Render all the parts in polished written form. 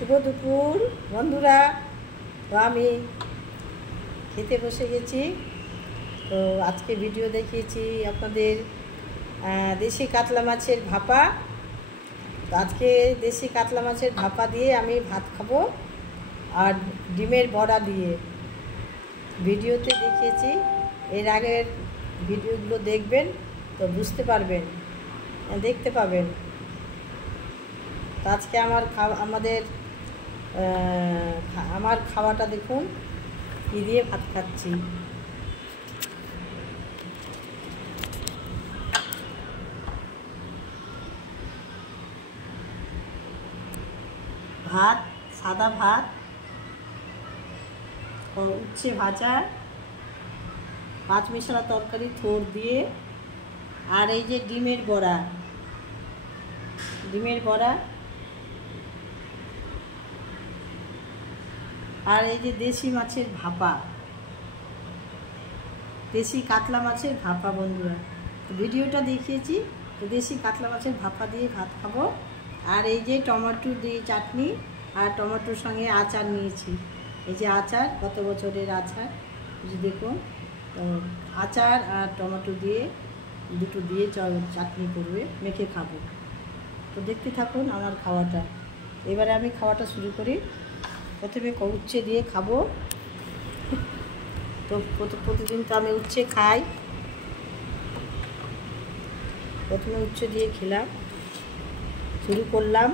শুভ দুপুর বন্ধুরা। তো আমি খেতে বসে গেছি। তো আজকে ভিডিও দেখিয়েছি আপনাদের দেশি কাতলা মাছের ভাপা। তো আজকে দেশি কাতলা মাছের ভাপা দিয়ে আমি ভাত খাবো আর ডিমের বড়া দিয়ে। ভিডিওতে দেখিয়েছি, এর আগের ভিডিওগুলো দেখবেন তো বুঝতে পারবেন, দেখতে পাবেন। তো আজকে আমার খাওয়াটা দেখুন কী দিয়ে ভাত খাচ্ছি। ভাত, সাদা ভাত, উচ্ছে ভাজা, পাঁচ মিশালা তরকারি থোড় দিয়ে, আর এই যে ডিমের বড়া, আর এই যে দেশি মাছের ভাপা, দেশি কাতলা মাছের ভাপা। বন্ধুরা, ভিডিওটা দেখিয়েছি। তো দেশি কাতলা মাছের ভাপা দিয়ে ভাত খাবো। আর এই যে টমেটো দিয়ে চাটনি, আর টমেটোর সঙ্গে আচার নিয়েছি। এই যে আচার, কত বছরের আচার, যে দেখুন। তো আচার আর টমেটো দিয়ে দুটো দিয়ে চাটনি করবে, মেখে খাবো। তো দেখতে থাকুন আমার খাওয়াটা। এবারে আমি খাওয়াটা শুরু করি। প্রথমে উচ্ছে দিয়ে খাবো। তো প্রতিদিন তো আমি উচ্ছে খাই। প্রথমে উচ্ছে দিয়ে খেলাম, শুরু করলাম।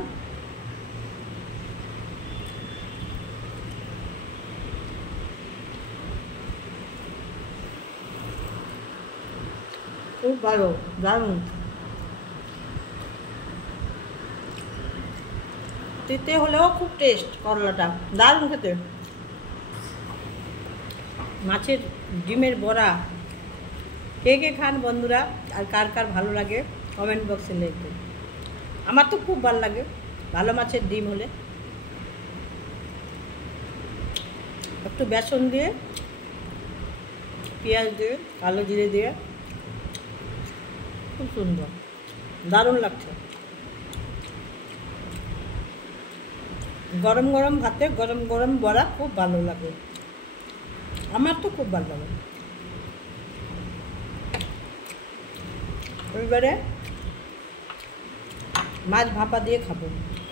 খুব ভালো, দারুণ। তেতে হলেও খুব টেস্ট, করলাটা দারুণ খেতে। মাছের ডিমের বড়া কে কে খান বন্ধুরা, আর কার কার ভালো লাগে কমেন্ট বক্সে লিখবেন। আমার তো খুব ভালো লাগে ভালো মাছের ডিম হলে। একটু বেসন দিয়ে, পেঁয়াজ দিয়ে, কালো জিরে দিয়ে, খুব সুন্দর, দারুণ লাগছে। গরম গরম ভাতে গরম গরম বড়া খুব ভালো লাগে, আমার তো খুব ভালো লাগে। এবারে মাছ ভাপা দিয়ে খাবো।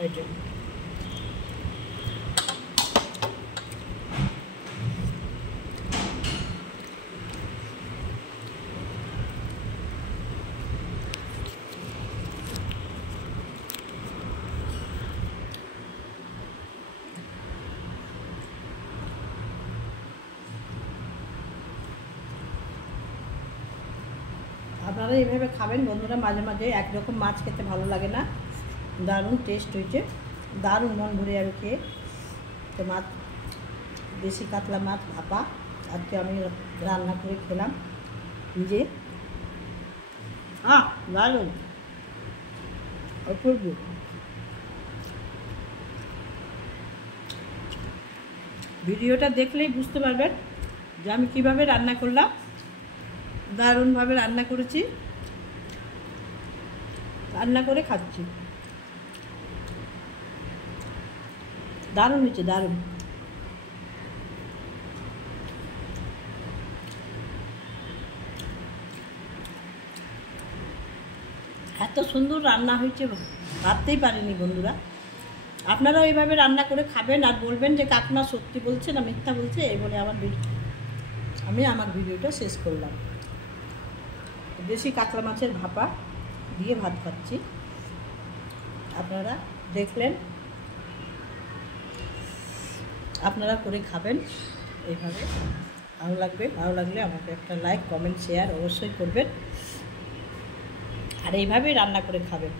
এইটা আপনারা এইভাবে খাবেন বন্ধুরা। মাঝে মাঝে একরকম মাছ খেতে ভালো লাগে না, দারুণ টেস্ট হয়েছে, দারুণ মন ভরে আর খেয়ে। তো মাছ, দেশি কাতলা মাছ ভাপা আজকে আমি রান্না করে খেলাম নিজে। দারুণ, অপূর্ব। ভিডিওটা দেখলেই বুঝতে পারবেন যে আমি কীভাবে রান্না করলাম। দারুণভাবে রান্না করেছি, রান্না করে খাচ্ছি। দারুণ হয়েছে, দারুণ। এত সুন্দর রান্না হয়েছে ভাবতেই পারিনি বন্ধুরা। আপনারাও এইভাবে রান্না করে খাবেন আর বলবেন যে কাকিমা সত্যি বলছে না মিথ্যা বলছে। এই বলে আমি আমার ভিডিওটা শেষ করলাম। দেশি কাতলা মাছের ভাপা দিয়ে ভাত খাচ্ছি, আপনারা দেখলেন। আপনারা করে খাবেন এইভাবে, ভালো লাগবে। ভালো লাগলে আমাকে একটা লাইক, কমেন্ট, শেয়ার অবশ্যই করবেন, আর এইভাবেই রান্না করে খাবেন।